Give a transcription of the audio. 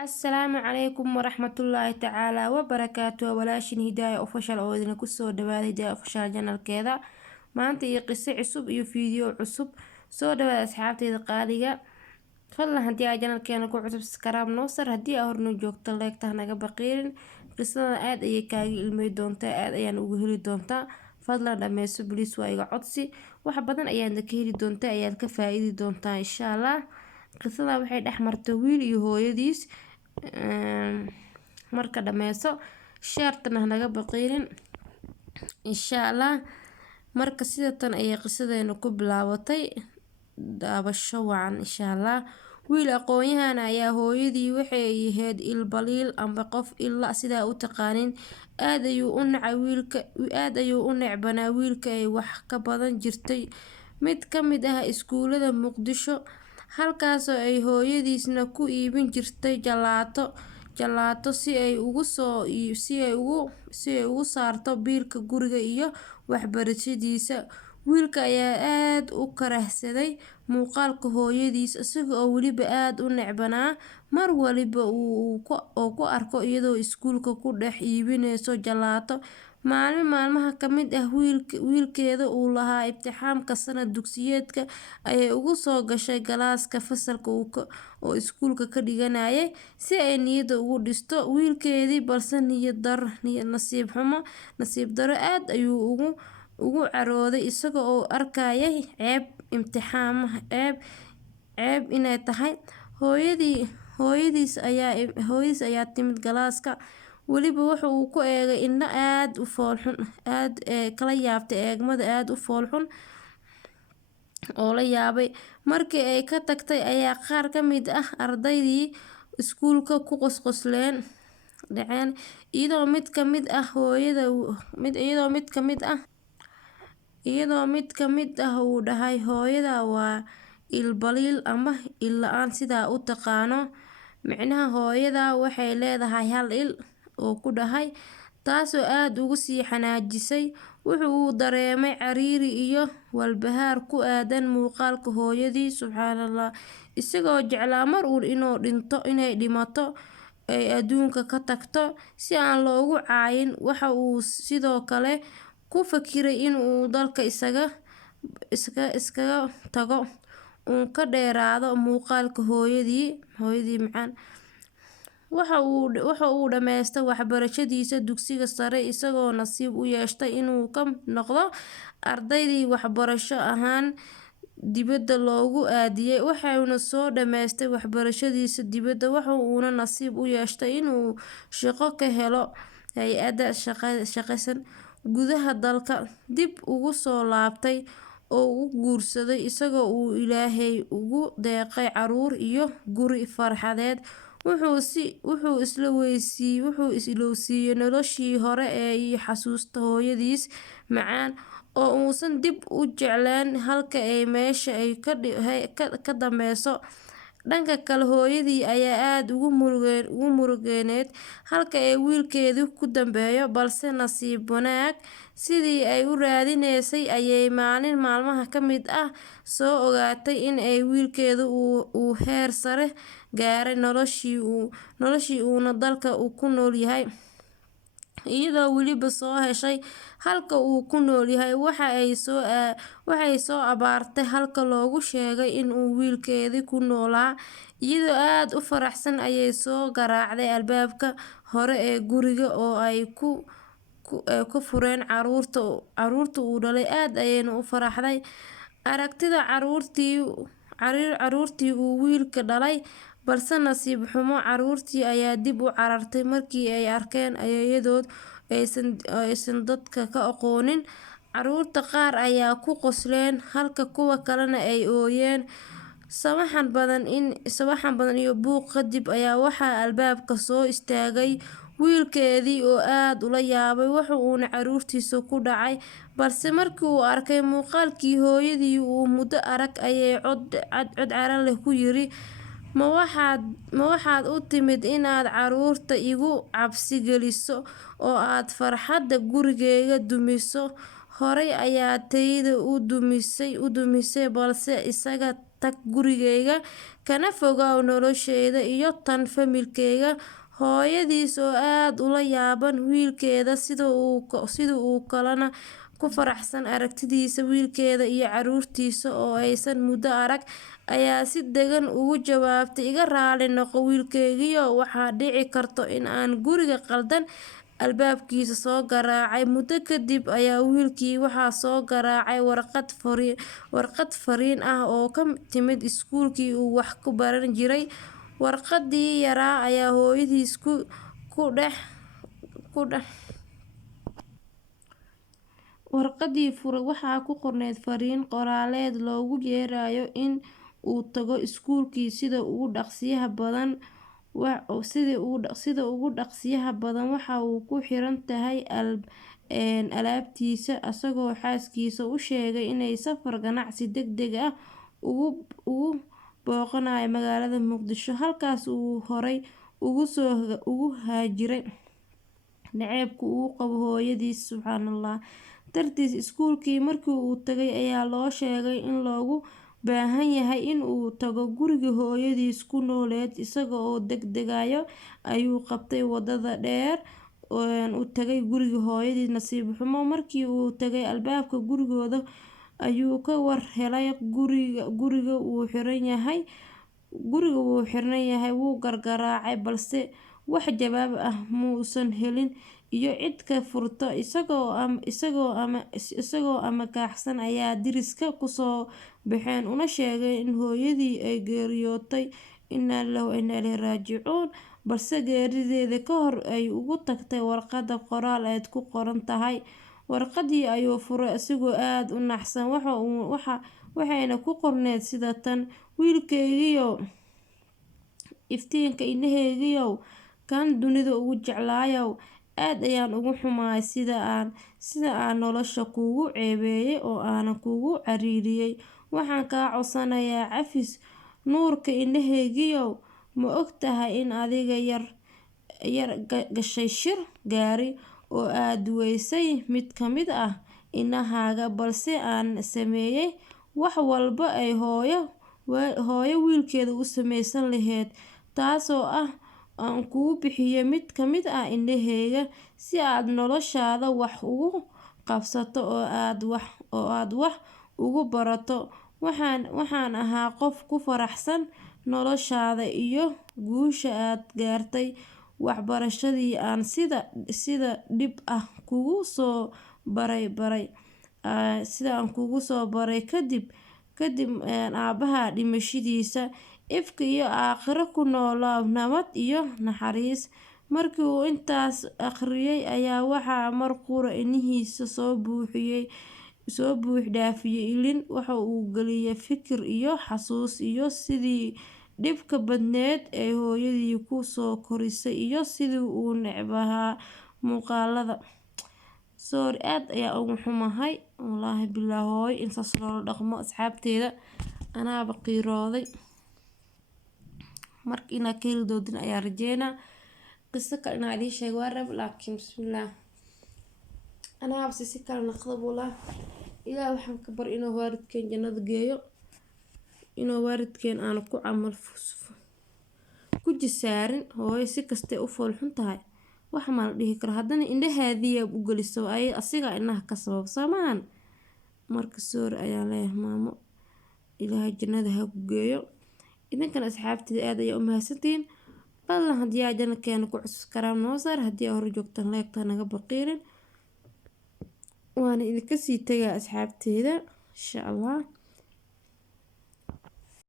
Asalaamu calaykum waraxmatullaahi tacaala wabarakaatu. Walaashin Hidaaya Official oo idin ku soo dhawaada Hidaaya Official channelkeeda. Maanta iyo qiso cusub iyo video cusub. Soo dhawaada asxaabteyda qaaliga. Fadlan haddii aad channelkeena ku cusub subscribe noo sar, haddii aad horna joogto like naga baqiirin. Qisada aad ayay kaaga ilmey doontaa, aad ayaan ugu heli doontaa. Fadlan dhameyso please, waa iga codsi. Wax badan ayaan ka heli doontaa, ayaad ka faa'iidi doontaa insha Allah. Qisada waxay dhex martay wiil iyo hooyadiis. Marka dhameyso share-tana naga baqiirin insha Allah. Marka sidatan ayay qisadeena ku bilaabatay, daabasho wacan insha Allah. Wiil aqoon-yahan ayaa hooyadii waxay ahayd ilbaliil amba qof illa sida u taqaanin. Aad ayuu u necbanaa wiilka ay wax ka badan jirtay mid ka mid ah iskuulada Muqdisho, halkaasoo ay hooyadiisna ku iibin jirtay jalaato si ay ugu saarto biilka guriga iyo waxbarashadiisa. Wiilka ayaa aad u karahsaday muuqaalka hooyadiis, isaga oo weliba aad u necbanaa mar waliba uu ku arko iyadoo iskuulka ku dhex iibinayso jalaato. Maalin maalmaha ka mid ah, wiilkeeda uu lahaa imtixaanka sanad dugsiyeedka ayay ugu soo gashay galaaska fasalka oo iskuulka ka dhiganayay si ay niyadda ugu dhisto wiilkeedii, balse nasiib daro aad ayuu ugu carooday isaga oo arkayay ceeb inay tahay. Hooyadiis ayaa timid galaaska, weliba waxa uu ku eegay indho aad u fool xun, kala yaabtay eegmada aad u fool xun oo la yaabay. Markii ay ka tagtay ayaa qaar ka mid ah ardaydii iskuulka ku qosleen dhaceen, iyadoo mid ka mid ah uu dhahay hooyada waa ilbaliil ama il la'aan sidaa u taqaano. Micnaha hooyada waxay leedahay hal il oo ku dhahay, taasoo aad ugu sii xanaajisay. Wuxuu dareemay ciriiri iyo walbahaar ku aadan muuqaalka hooyadii. Subxaanallah, isagoo jeclaa mar uun inay dhimato ay adduunka ka tagto si aan loogu caayin. Waxa uu sidoo kale ku fakiray in uu dalka isaga tago, uu ka dheeraado muuqaalka hooyadii macaan. Waxa uu dhameystay waxbarashadiisa dugsiga sare, isagoo nasiib u yeeshay inuu ka noqdo ardaydii waxbarasho ahaan dibadda loogu aadiyay. Wuxuuna soo dhameystay waxbarashadiisa dibadda, waxa uuna nasiib u yeeshay inuu shaqo ka helo hay'ad shaqaysan gudaha dalka. Dib ugu soo laabtay oo uu guursaday, isagoo uu Ilaahay ugu deeqay carruur iyo guri farxadeed. Wuxuu is-ilowsiiyay noloshii hore iyo xasuusta hooyadiis macaan oo uusan dib u jeclayn halka ay meesha ay ka dambeyso. Dhanka kale, hooyadii ayaa aad ugu murugayneyd halka ay wiilkeedu ku dambeeyo, balse nasiib wanaag sidii ay u raadinaysay ayay maalin maalmaha ka mid ah soo ogaatay in ay wiilkeedu uu heer sare gaaray noloshii uuna dalka ku nool yahay, iyadoo weliba soo heshay halka uu ku nool yahay. Waxay soo abaartay halka loogu sheegay in uu wiilkeedii ku noolaa. Iyadoo aad u faraxsan ayay soo garaacday albaabka hore ee guriga oo ay ku fureen carruurta uu dhalay. Aad ayayna u faraxday aragtida carruurtii uu wiilka dhalay, balse nasiib xumo carruurtii ayaa dib u carartay markii ay arkeen ayeeyadood aysan dadka ka aqoonin. Carruurta qaar ayaa ku qosleen halka kuwa kalena ay ooyeen. Sawaxan badan iyo buuq kadib ayaa waxaa albaabka soo istaagay wiilkeedii oo aad ula yaabay waxa uuna carruurtiisa ku dhacay. Balse markii uu arkay muuqaalkii hooyadii uu muddo arag ayay cod cara leh ku yiri, ma waxaad u timid inaad carruurta igu cabsi geliso oo aad farxadda gurigayga dumiso? Horay ayaad tayada u dumisay, balse tag gurigeyga kana fogaaw nolosheyda iyo tan familkeyga. Hooyadiis oo aad ula yaaban wiilkeeda sida uu kalena ku faraxsan aragtidiisa wiilkeeda iyo caruurtiisa oo aysan muddo arag, ayaa si degan ugu jawaabtay, iga raali noqo wiilkeygiiyow, waxaa dhici karto in aan guriga qaldan albaabkiisa soo garaacay. Muddo kadib ayaa wiilkii waxaa soo garaacay warqad fariin ah oo ka timid iskuulkii uu wax ku baran jiray. Warqadii yaraa ayaa hooyadiis warqadii furay waxaa ku qorneyd fariin qoraaleed loogu yeerayo in uu tago iskuulkii sida ugu dhaqsiyaha badan. Waxa uu ku xiran tahay alaabtiisa, asagoo xaaskiisa u sheegay inay safar ganacsi degdeg ah ugu booqanayo magaalada Muqdisho, halkaas uu horay ugu haajiray naceebka uu qabo hooyadiis subxaanallah dartiis. Iskuulkii markii uu tagay ayaa loo sheegay in looga baahan yahay in uu tago guriga hooyadiis ku nooleed. Isaga oo degdegayo ayuu qabtay wadada dheer u tagay guriga hooyadiis. Nasiib xumo, markii uu tagay albaabka gurigooda ayuu ka war helay guriga wuu xiran yahay. Wuu gargaraacay balse wax jawaab ah muusan helin iyo cid ka furta. Isagoo ama kacsan ayaa deriska kusoo baxeen una sheegay in hooyadii ay geeriyootay. Innaa lillahi wa innaa ilayhi raajicuun. Balse geerideeda ka hor ay ugu tagtay warqad qoraal ayd ku qoran tahay. Warqadii ayuu furay isagoo aad u naxsan, waxayna ku qorneyd sida tan: wiilkeygiiyow, iftiinka indhahaygiyow, kan dunida ugu jeclaayow, aad ayaan uga xumahay sida aan nolosha kuugu ceebeeyay oo aanan kuugu ciriiriyay. Waxaan kaa codsanayaa cafis. Nuurka indhahaygiyow, ma ogtahay in adiga yar gashay shir gaari oo aad weysay mid ka mid ah indhahaaga, balse aan sameeyay wax walba ay hooyo wiilkeeda u sameysan lahayd, taasoo ah aan kuu bixiyay mid ka mid ah indhahayga si aad noloshaada wax ugu qabsato oo aad wax ugu barato. Waxaan ahaa qof ku faraxsan noloshaada iyo guusha aad gaartay waxbarashadii aan sida dhib ah kugu soo baray kadib aabaha dhimashadiisa. Ifka iyo aakhiro ku noolaaw nabad iyo naxariis. Markii uu intaas akhriyay ayaa waxaa mar qura indhihiisa soo buux dhaafiyay ilin. Waxa uu galiyay fikir iyo xasuus iyo sidii dhibka badneed ee hooyadii ku soo korisay iyo sidii uu necbahaa muuqaalada. Aad ayaa uga xumahay wallaahi bilaahi hooyo in saas loola dhaqmo asxaabteeda. Anaaba qiirooday. Marka inaad ka heli doontiin ayaa rajeynaa. Qiso kale inaan idiin sheego waa rab, laakiin bismillaah anaaba si kale naqdab wallah. Ilaahay waxaan ka bar inuu waalidkeen jannada geeyo, inuu waalidkeen aan ku jisaarin. Hooyo si kastay u fool xun tahay wax ma la dhihi karo, haddana indhahaadii u geliso asiga inaha ka sabab samahan. Marka soor ayaa leeyahay maamo, ilaahay jannada ha ku geeyo. Idinkana asxaabtida aad ayaa u mahadsantihiin. Fadlan haddii aad janalkeena ku cusub karaam noo saar, haddii aad hore joogtaan leegtaa naga baqiirin. Waana idinka sii tagaa asxaabteeda insha Allah.